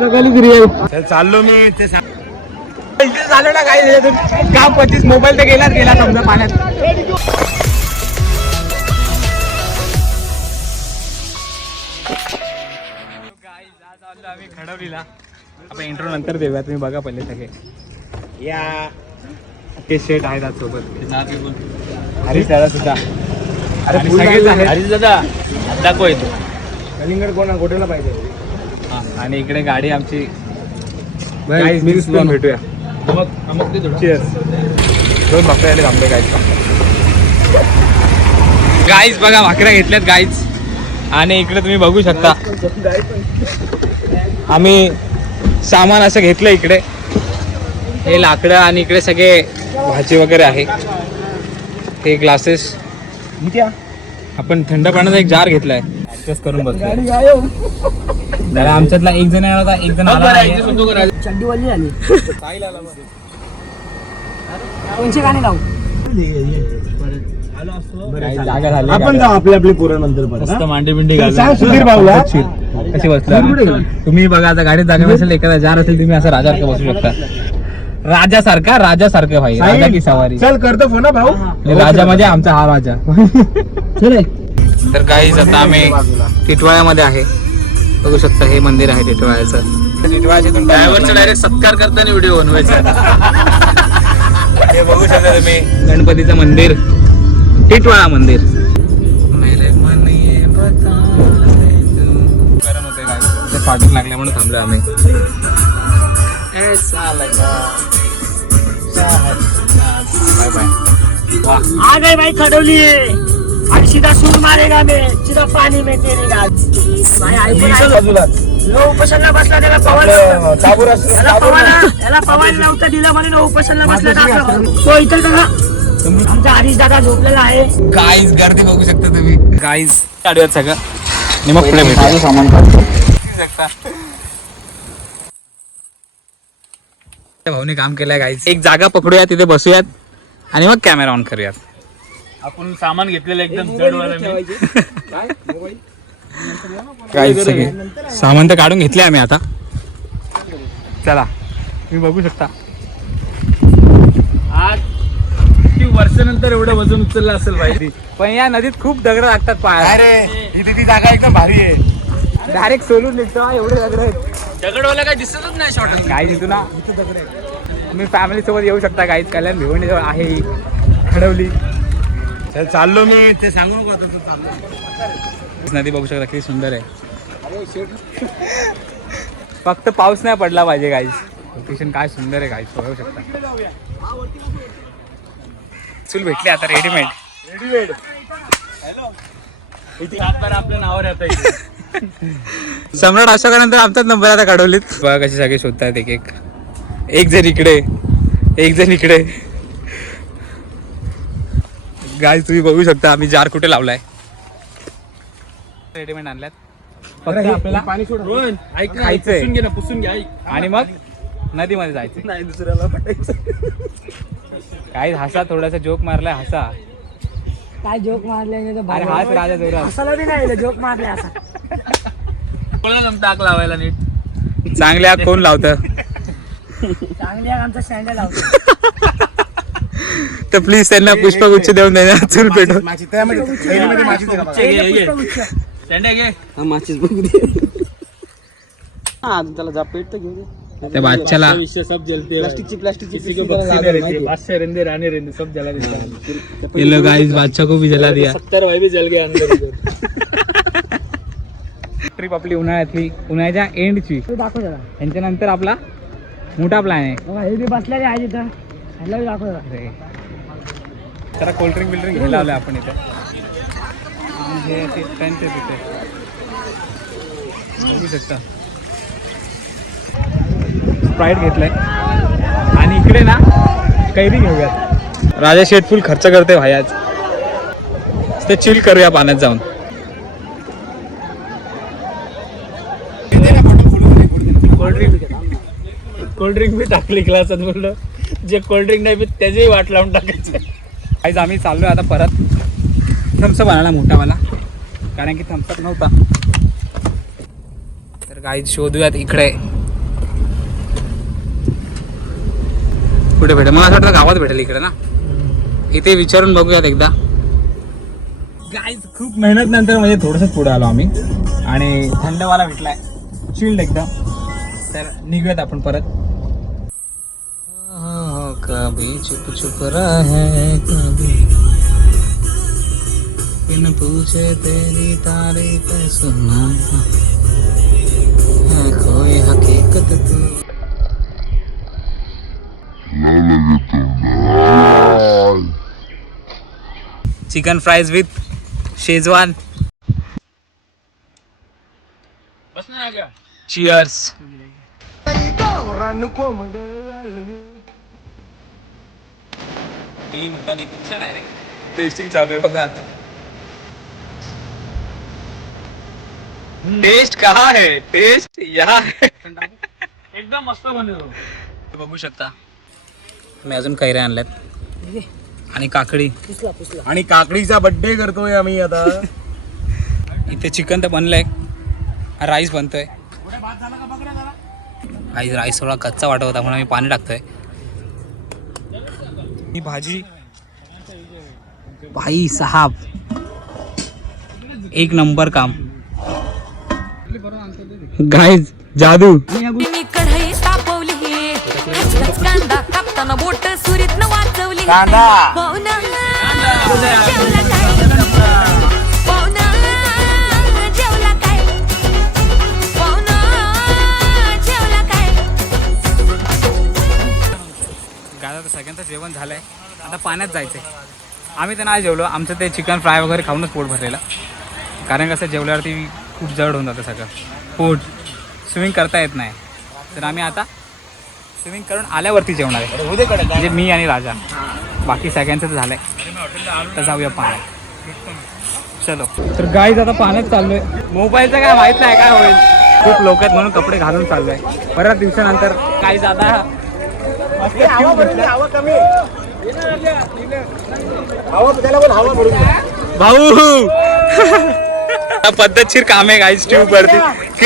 चाललो मी ते झालं ना काय का 25 मोबाईल तर गेला समजा पाण्यात. आम्ही खडवलीला आपण इंट्रो नंतर देऊया, तुम्ही बघा पहिले सगळे या ते शेट आहेत आज सोबत. हरीश दादा सुद्धा. अरे सगळेच आहेत. हरीश दादा दाखव येतो कलिंगड कोणा गोट्याला पाहिजे. आणि इकडे गाडी आमची भेटूया. दोन भाकऱ्या थांबले गाईज बघा भाकऱ्या घेतल्यात गाईज. आणि इकडे तुम्ही बघू शकता आम्ही सामान असं घेतलं. इकडे हे लाकडं आणि इकडे सगळे भाजी वगैरे आहे. हे ग्लासेस. आपण थंड पाण्याचा एक जार घेतलाय ऍडजस्ट करून बसलो. जरा आमच्यातला एक जण होता, एक जण चड्डीवाली आली. जागा झाली. आपण जाऊ आपली पोरं नंतर मस्त मांडी बिंडी कशी बसला तुम्ही बघा. आता गाडीत जागा नसेल, एखादा जार असेल, तुम्ही असं राजासारखं बसू शकता. राजासारखं भाई. राजा की सवारी. चल करतो फोन भाऊ. राजा म्हणजे आमचा हा राजा. तर काहीच आता आम्ही टिटवाळ्यामध्ये आहे. बघू शकता हे मंदिर आहे टिटवाळ्याचं. टिटवाळ्याच्या ड्रायव्हरचा डायरेक्ट सत्कार करताना व्हिडिओ बनवायचा. हे बघू शकता तुम्ही गणपतीचं मंदिर, टिटवाळा मंदिर. गरम होते काय फाटून लागल्या म्हणून थांबलो आम्ही. Bye bye. आ गए भाई खडोली. आज सीधा सूर मारेगा मैं, सीधा पानी में तेरेगा. लो उपोषणला बसला त्याला पवायला नव्हतं दिलं म्हणून उपोषणला बसला. तो इतर का आमचा हरीश दादा झोपलेला आहे. गाईज गर्दी बघू शकता तुम्ही. गाईज गाडीवर सगळं आणि मग पुढे भेटू सामान शकता. भाऊने काम केलंय गाईज. एक जागा पकडूया, तिथे बसूयात आणि मग कॅमेरा ऑन करूयात. आपण सामान घेतलेलं एकदम जडवाला. सामान तर काढून घेतले आम्ही आता. चला तुम्ही बघू शकता. आज किती वर्षानंतर एवढं वजन उचललं असेल पाहिजे. पण या नदीत खूप दगड लागतात पाया. अरे इथे ती जागा एकदम भारी आहे. डायरेक्ट सोलून निघतो. एवढे दगड आहेत. दगडवाला काय दिसतच नाही शॉर्ट. काय दिसतो ना दगड आहे. तुम्ही फॅमिली सोबत येऊ शकता. गाईज कल्याण भिवंडी जवळ आहे खडवली. चाललो मी ते सांगू नको. तसं चाललो. नदी बघू शकता किती सुंदर आहे. फक्त पाऊस नाही पडला पाहिजे गाईज. लोकेशन काय सुंदर आहे गाईज. बघू शकता. चूल भेटली आता रेडीमेड. आपल्या नावावर येतं. सम्राट अशोकानंतर आमचाच नंबर आता काढवलीत. बघा कसे सगळे शोधतात. एक जण इकडे, एक जण इकडे. गाईज तुम्ही बघू शकता आम्ही जार कुठे लावलाय. रेडीमेड आणल्यात. फक्त आपल्याला पाणी सोडून खायचंय घे ना, पुसून घ्या आणि मग नदीमध्ये जायचं. नाही दुसऱ्याला पटायचं. काही हसा, थोडासा जोक मारलाय. हसा काय जोक मारले. अरे हाच राजा जोरात. हसायला बी नाही जोक मारले असा. टाक लावायला नीट. चांगल्या कोण लावतं. चांगली आमचा स्टँडर्ड लावतो. तर प्लीज त्यांना पुष्पगुच्छ देऊन देणार. चूल पेटव. त्या बादशाला ये लो गाइस, बादशाह को भी जला दिया. 70 भाई भी जल गया अंदर. ट्रिप आपली उन्हाळ्यातली, उन्हाळ्याच्या एंडची. दाखव जरा. यांच्यानंतर आपला मोठा प्लॅन आहे. हे बी बसलेले आहे तिथं. दाखव जरा. जरा कोल्ड्रिंक बिल्ड्रिंक घ्यायला आलोय आपण इथे. तिथे बघू शकता. स्प्राईट घेतलाय आणि इकडे ना कैरी घेऊयात. राजा शेठ फुल खर्च करते भाई आज. ते चिल करूया पाण्यात जाऊन. कोल्ड्रिंक बी टाकली ग्लासात. बोललं जे कोल्ड्रिंक नाही त्याचीही वाट लावून टाकायचं. काहीच आम्ही चाललोय आता परत. थम्सअप आणायला मोठावाला, कारण की थम्सअप नव्हता. तर गाईज शोधूयात इकडे कुठे भेटेल? मला असं वाटतं गावात भेटेल इकडे ना. इथे विचारून बघूयात एकदा. गाईज खूप मेहनत नंतर म्हणजे थोडंसं पुढे आलो आम्ही आणि थंडवाला भेटलाय, चिल्ड एकदम. तर निघूयात आपण परत. कभी चुप चुप रहे कभी बिन पूछे तेरी तारीफ सुना है कोई हकीकत तू. Chicken fries with schezwan. Cheers. Testing चालू आहे बघा. टेस्ट कहा है? टेस्ट यहाँ है. एकदम मस्त बनवतो. बघू शकता मी अजून कैऱ्या आणल्यात आणि काकडी. आणि काकडीचा बर्थडे करतोय आम्ही आता. इथे चिकन तर बनलंय, राईस बनतोय. राईस थोडा कच्चा वाटत होता म्हणून मी पाणी टाकतोय. ही भाजी भाई साहब एक नंबर काम. गाईज जादू. मी कढई तापवली कांदा कापताना बोट सुरीत न वाचवली. कांदा. पाहुणा जेवला काय? पाहुणा जेवला काय? पाहुणा जेवला काय? गावात सगळ्यांचं जेवण झालंय, आता पाण्यात जायचंय. आम्ही तर नाही जेवलो, आमचं ते चिकन फ्राय वगैरे खाऊनच पोट भरलेलं. कारण कसं जेवल्यावरती खूप जड होऊन जातं सगळं पोट. स्विमिंग करता येत नाही, तर आम्ही आता स्विमिंग करून आल्यावरती जेवणार आहे. म्हणजे मी आणि राजा. बाकी सगळ्यांचं तर झालंय, तर जाऊया पाण्यात. चलो. तर गाईज आता पाण्यात चाललोय. मोबाईलचं काय माहित नाही काय होईल. खूप लोक आहेत म्हणून कपडे घालून चाललोय. बऱ्याच दिवसानंतर गाईज आता भाऊ पद्धतशीर काम आहे गाईज ट्यूब वरती.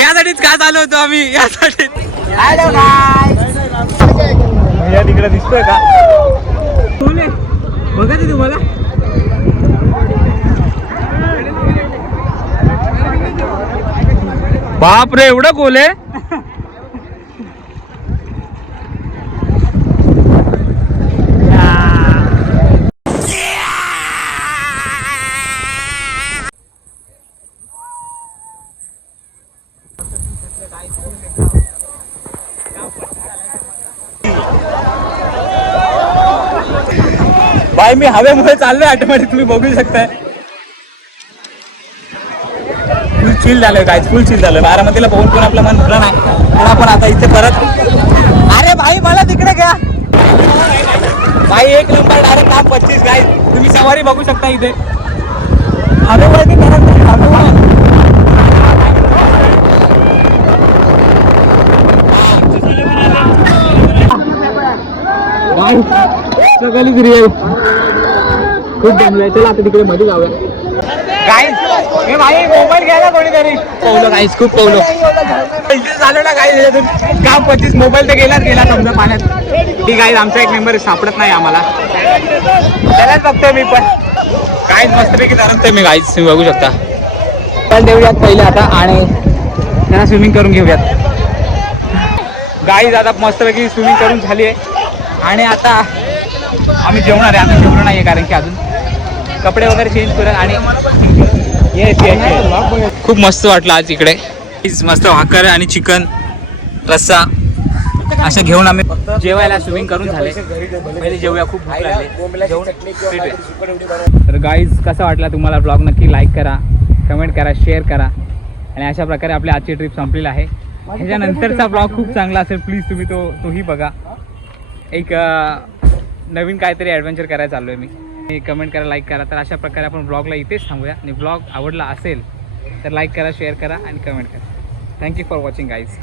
यासाठीच का चालू होतो आम्ही, यासाठी. या तिकडे दिसतोय का? बघा ते तुम्हाला. बाप रे एवढं खोल आहे. भाई मी हवेमुळे चाललोय ऑटोमॅटिक, तुम्ही बघू शकताय. फुल चिल झालोय काय, फुल चिल झालोय. बारामतीला बघून पण आपलं मन भरलं नाही, पण आपण आता इथे परत. अरे भाई मला तिकडे घ्या भाई. एक नंबर डायरेक्ट काम 25 गाय. तुम्ही सवारी बघू शकता इथे हवेवरती करत नाही, हवेवर. सगळी क्रिया खूप जमलंय. चला आता तिकडे मध्ये जाऊया. गाईस हे भाई मोबाईल घ्यायला कोणीतरी. पवलो गाईस, खूप पवलो. झालं ना गाईस, काम 25. मोबाईल तर गेला समजा पाण्यात. ठीक आहे, आमचा एक मेंबर सापडत नाही आम्हाला, त्यालाच बघतोय मी. पण गाईस मस्तपैकी धरतोय मी. गाईस तुम्ही बघू शकता. पण देऊयात पहिले आता आणि त्यांना स्विमिंग करून घेऊयात. गाईस आता मस्तपैकी स्विमिंग करून झाली आहे आणि आता आम्ही जेवणार आहे. आम्ही जेवलो नाही आहे कारण की अजून कपडे वगैरे चेंज करूया आणि खूप मस्त वाटलं आज इकडे. मस्त भाकर आणि चिकन रस्सा असं घेऊन आम्ही जेवायला स्विमिंग करून झाले. पहिले जेवूया, खूप भूक लागली. तर गाईज कसा वाटला तुम्हाला ब्लॉग? नक्की लाईक करा, कमेंट करा, शेअर करा. आणि अशा प्रकारे आपली आजची ट्रिप संपलेली आहे. ह्याच्यानंतरचा ब्लॉग खूप चांगला असेल, प्लीज तुम्ही तोही बघा. एक नवीन काहीतरी ॲडव्हेंचर करायला चाललो आहे मी. कमेंट करा, लाईक करा. तर अशा प्रकारे आपण ब्लॉगला इथेच थांबूया. आणि ब्लॉग आवडला असेल तर लाईक करा, शेअर करा आणि कमेंट करा. Thank you for watching guys.